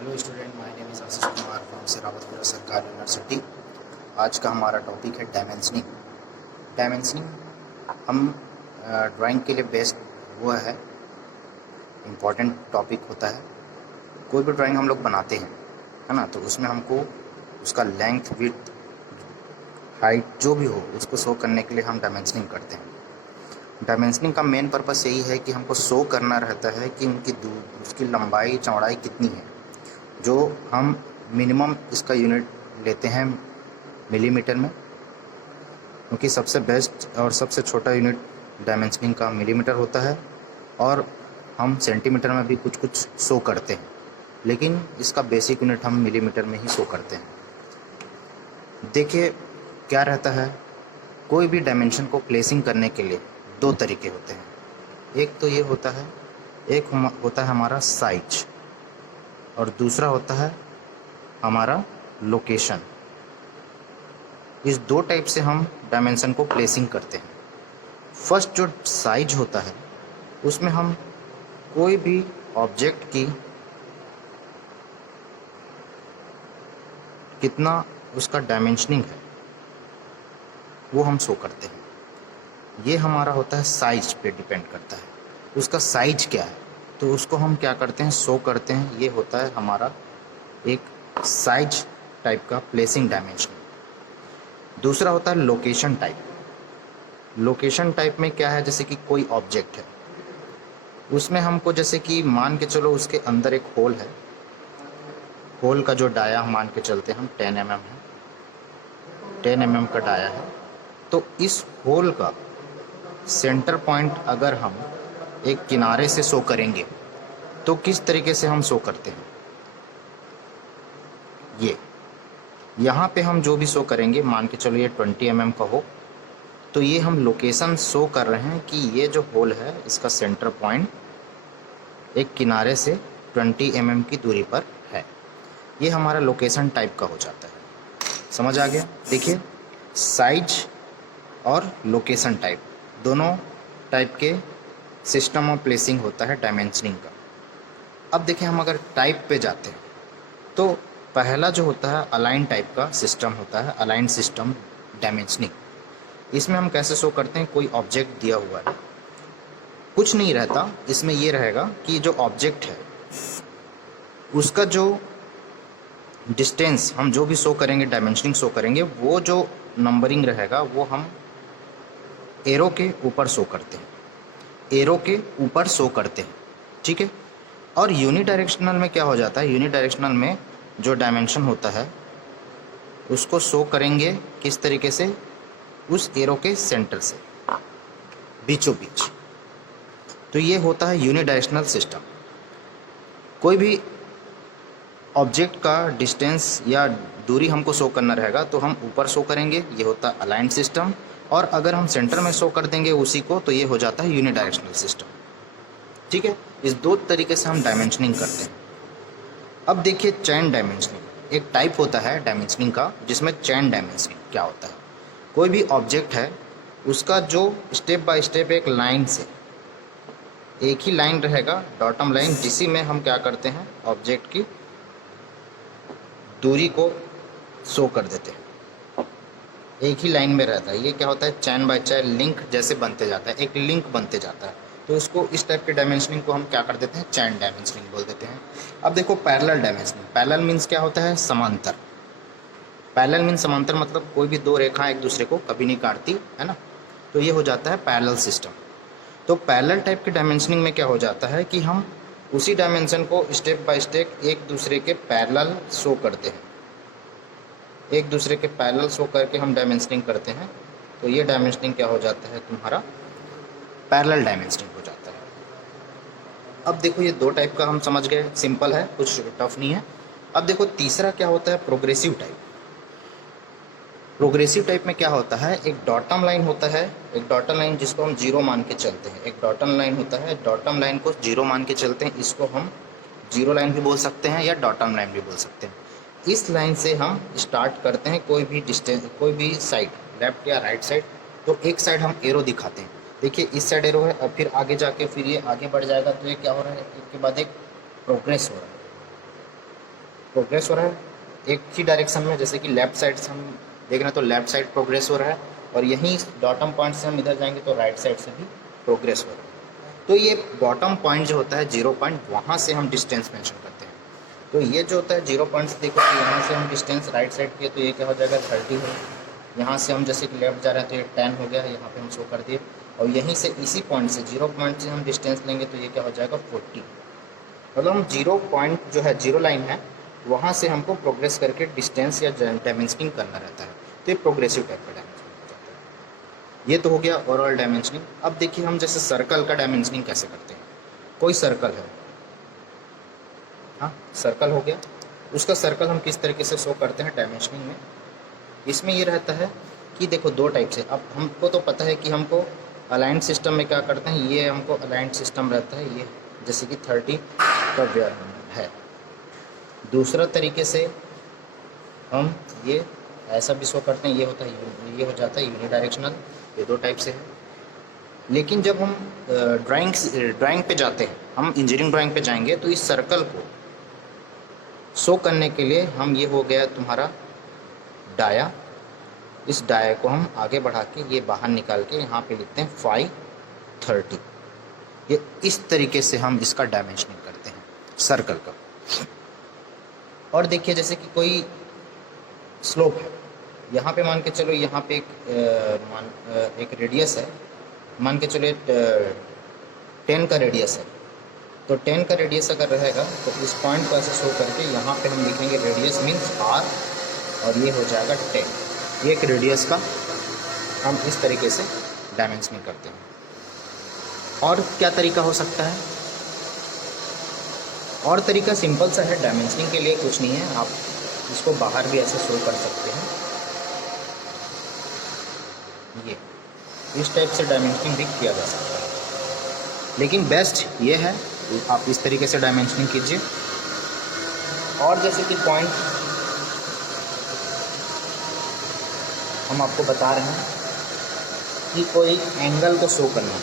Hello student, my name is Ashish Kumar from Serawatpur सरकारी university. आज का हमारा टॉपिक है डायमेंशनिंग। डायमेंशनिंग हम ड्राइंग के लिए बेस्ट वो है, इम्पॉर्टेंट टॉपिक होता है। कोई भी ड्राइंग हम लोग बनाते हैं, है ना, तो उसमें हमको उसका लेंथ, विड्थ, हाइट जो भी हो उसको शो करने के लिए हम डायमेंशनिंग करते हैं। डायमेंशनिंग का मेन पर्पस यही है कि हमको शो करना रहता है कि उसकी लंबाई चौड़ाई कितनी है, जो हम मिनिमम इसका यूनिट लेते हैं मिलीमीटर में, क्योंकि सबसे बेस्ट और सबसे छोटा यूनिट डायमेंशनिंग का मिलीमीटर होता है। और हम सेंटीमीटर में भी कुछ कुछ शो करते हैं, लेकिन इसका बेसिक यूनिट हम मिलीमीटर में ही शो करते हैं। देखिए क्या रहता है, कोई भी डायमेंशन को प्लेसिंग करने के लिए दो तरीके होते हैं। एक तो ये होता है, होता है हमारा साइज, और दूसरा होता है हमारा लोकेशन। इस दो टाइप से हम डायमेंशन को प्लेसिंग करते हैं। फर्स्ट जो साइज होता है, उसमें हम कोई भी ऑब्जेक्ट की कितना उसका डायमेंशनिंग है वो हम शो करते हैं। ये हमारा होता है साइज पे डिपेंड करता है, उसका साइज क्या है, तो उसको हम क्या करते हैं, शो करते हैं। ये होता है हमारा एक साइज टाइप का प्लेसिंग डायमेंशन। दूसरा होता है लोकेशन टाइप। लोकेशन टाइप में क्या है, जैसे कि कोई ऑब्जेक्ट है, उसमें हमको जैसे कि मान के चलो उसके अंदर एक होल है, होल का जो डाया मान के चलते हम 10 mm है, 10 mm का डाया है। तो इस होल का सेंटर पॉइंट अगर हम एक किनारे से शो करेंगे तो किस तरीके से हम शो करते हैं, ये यहाँ पे हम जो भी शो करेंगे, मान के चलो ये 20 mm का हो, तो ये हम लोकेशन शो कर रहे हैं कि ये जो होल है इसका सेंटर पॉइंट एक किनारे से 20 mm की दूरी पर है। ये हमारा लोकेशन टाइप का हो जाता है। समझ आ गया? देखिए, साइज और लोकेशन टाइप दोनों टाइप के सिस्टम ऑफ प्लेसिंग होता है डायमेंशनिंग का। अब देखिए, हम अगर टाइप पे जाते हैं तो पहला जो होता है अलाइन टाइप का सिस्टम होता है, अलाइन सिस्टम डायमेंशनिंग। इसमें हम कैसे शो करते हैं, कोई ऑब्जेक्ट दिया हुआ है, कुछ नहीं रहता, इसमें ये रहेगा कि जो ऑब्जेक्ट है उसका जो डिस्टेंस हम जो भी शो करेंगे, डायमेंशनिंग शो करेंगे, वो जो नंबरिंग रहेगा वो हम एरो के ऊपर शो करते हैं, एरो के ऊपर शो करते हैं, ठीक है। और यूनिडायरेक्शनल में क्या हो जाता है, यूनिडायरेक्शनल में जो डायमेंशन होता है उसको शो करेंगे किस तरीके से, उस एरो के सेंटर से बीचों बीच। तो ये होता है यूनिडायरेक्शनल सिस्टम। कोई भी ऑब्जेक्ट का डिस्टेंस या दूरी हमको शो करना रहेगा तो हम ऊपर शो करेंगे, ये होता है अलाइन सिस्टम। और अगर हम सेंटर में शो कर देंगे उसी को, तो ये हो जाता है यूनिडायरेक्शनल सिस्टम, ठीक है। इस दो तरीके से हम डायमेंशनिंग करते हैं। अब देखिए, चैन डायमेंशनिंग एक टाइप होता है डायमेंशनिंग का, जिसमें चैन डायमेंशनिंग क्या होता है, कोई भी ऑब्जेक्ट है उसका जो स्टेप बाय स्टेप एक लाइन से, एक ही लाइन रहेगा, डॉटम लाइन, जिसी में हम क्या करते हैं, ऑब्जेक्ट की दूरी को शो कर देते हैं, एक ही लाइन में रहता है। ये क्या होता है, चैन बाय चैन लिंक जैसे बनते जाता है, एक लिंक बनते जाता है। तो उसको, इस टाइप के डायमेंशनिंग को हम क्या कर देते हैं, चैन डायमेंशनिंग बोल देते हैं। अब देखो पैरेलल डायमेंशनिंग। पैरेलल मीन्स क्या होता है, समांतर। पैरेलल मीन्स समांतर, मतलब कोई भी दो रेखाएं एक दूसरे को कभी नहीं काटती, है ना, तो ये हो जाता है पैरेलल सिस्टम। तो पैरेलल टाइप के डायमेंशनिंग में क्या हो जाता है कि हम उसी डायमेंशन को स्टेप बाय स्टेप एक दूसरे के पैरेलल शो करते हैं, एक दूसरे के पैरेलल शो करके हम डायमेंशनिंग करते हैं। तो ये डायमेंशनिंग क्या हो जाता है, तुम्हारा पैरेलल डायमेंशनिंग हो जाता है। अब देखो, ये दो टाइप का हम समझ गए, सिंपल है, कुछ टफ नहीं है। अब देखो तीसरा क्या होता है, प्रोग्रेसिव टाइप। प्रोग्रेसिव टाइप में क्या होता है, एक डॉटम लाइन होता है, एक डॉटम लाइन जिसको हम जीरो मान के चलते हैं, एक डॉटम लाइन होता है, डॉटम लाइन को जीरो मान के चलते हैं, इसको हम जीरो लाइन भी बोल सकते हैं या डॉटम लाइन भी बोल सकते हैं। इस लाइन से हम स्टार्ट करते हैं कोई भी डिस्टेंस, कोई भी साइड, लेफ्ट या राइट साइड। तो एक साइड हम एरो दिखाते हैं, देखिए इस साइड एरो है, और फिर आगे जाके फिर ये आगे बढ़ जाएगा, तो ये क्या हो रहा है, एक के बाद एक प्रोग्रेस हो रहा है। प्रोग्रेस हो रहा है एक ही डायरेक्शन में, जैसे कि लेफ्ट साइड से हम देख रहे हैं तो लेफ्ट साइड प्रोग्रेस हो रहा है, और यहीं बॉटम पॉइंट से हम इधर जाएंगे तो राइट साइड से भी प्रोग्रेस हो रहा है। तो ये बॉटम पॉइंट जो होता है 0 पॉइंट, वहाँ से हम डिस्टेंस मेंशन करते हैं। तो ये जो होता है 0 पॉइंट से देखो कि यहाँ से हम डिस्टेंस राइट साइड किए तो ये क्या हो जाएगा 30 है। यहाँ से हम जैसे कि लेफ्ट जा रहे हैं तो ये 10 हो गया है, यहाँ पे हम शो कर दिए। और यहीं से इसी पॉइंट से 0 पॉइंट से हम डिस्टेंस लेंगे तो ये क्या हो जाएगा 40। मतलब हम 0 पॉइंट जो है 0 लाइन है वहाँ से हमको प्रोग्रेस करके डिस्टेंस या डायमेंशनिंग करना रहता है। तो ये प्रोग्रेसिव टाइप का डायमेंशनिंग हो जाता है। ये तो हो गया ओवरऑल डायमेंशनिंग। अब देखिए हम जैसे सर्कल का डायमेंशनिंग कैसे करते हैं। कोई सर्कल है, हाँ सर्कल हो गया, उसका सर्कल हम किस तरीके से शो करते हैं डायमेंशनिंग में। इसमें ये रहता है कि देखो 2 टाइप से। अब हमको तो पता है कि हमको अलाइंड सिस्टम में क्या करते हैं, ये हमको अलाइंड सिस्टम रहता है, ये जैसे कि 30 का वेयर है। दूसरा तरीके से हम ये ऐसा भी शो करते हैं, ये होता है, ये हो जाता है यूनिडायरेक्शनल। ये 2 टाइप से है। लेकिन जब हम ड्राइंग पे जाते हैं, हम इंजीनियरिंग ड्राइंग पे जाएंगे तो इस सर्कल को शो करने के लिए हम, ये हो गया तुम्हारा डाया, इस डाया को हम आगे बढ़ा के ये बाहर निकाल के यहाँ पे लिखते हैं 530। ये इस तरीके से हम इसका डायमेंशनिंग करते हैं सर्कल का। और देखिए जैसे कि कोई स्लोप है, यहाँ पे मान के चलो, यहाँ पे एक रेडियस है, मान के चलो 10 का रेडियस है। तो 10 का रेडियस अगर रहेगा तो इस पॉइंट को ऐसे शो करके यहाँ पे हम लिखेंगे रेडियस मीन्स r, और ये हो जाएगा 10। एक रेडियस का हम इस तरीके से डायमेंशनिंग करते हैं। और क्या तरीका हो सकता है, और तरीका सिंपल सा है, डायमेंशनिंग के लिए कुछ नहीं है, आप इसको बाहर भी ऐसे शो कर सकते हैं। ये इस टाइप से डायमेंशनिंग भी किया जा सकता है, लेकिन बेस्ट ये है आप इस तरीके से डायमेंशनिंग कीजिए। और जैसे कि पॉइंट हम आपको बता रहे हैं कि कोई एंगल को शो करना,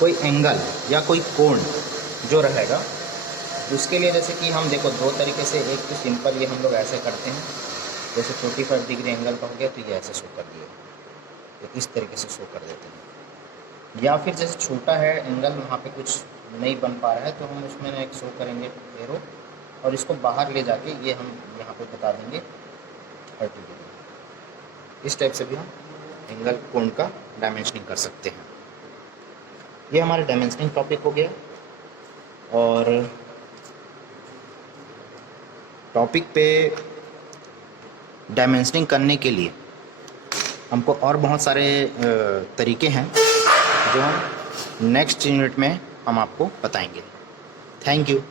कोई एंगल या कोई कोण जो रहेगा, उसके लिए जैसे कि हम देखो 2 तरीके से, एक तो सिंपल ये हम लोग ऐसे करते हैं, जैसे 45 डिग्री एंगल का हो गया तो ये ऐसे शो कर दिए, तो इस तरीके से शो कर देते हैं। या फिर जैसे छोटा है एंगल, वहाँ पे कुछ नहीं बन पा रहा है तो हम उसमें एक शो करेंगे एरो, और इसको बाहर ले जाके ये हम यहाँ पे बता देंगे 30 डिग्री। इस टाइप से भी हम एंगल कोण का डायमेंशनिंग कर सकते हैं। ये हमारा डायमेंशनिंग टॉपिक हो गया। और टॉपिक पे डायमेंशनिंग करने के लिए हमको और बहुत सारे तरीके हैं जो हम नेक्स्ट यूनिट में हम आपको बताएंगे। Thank you.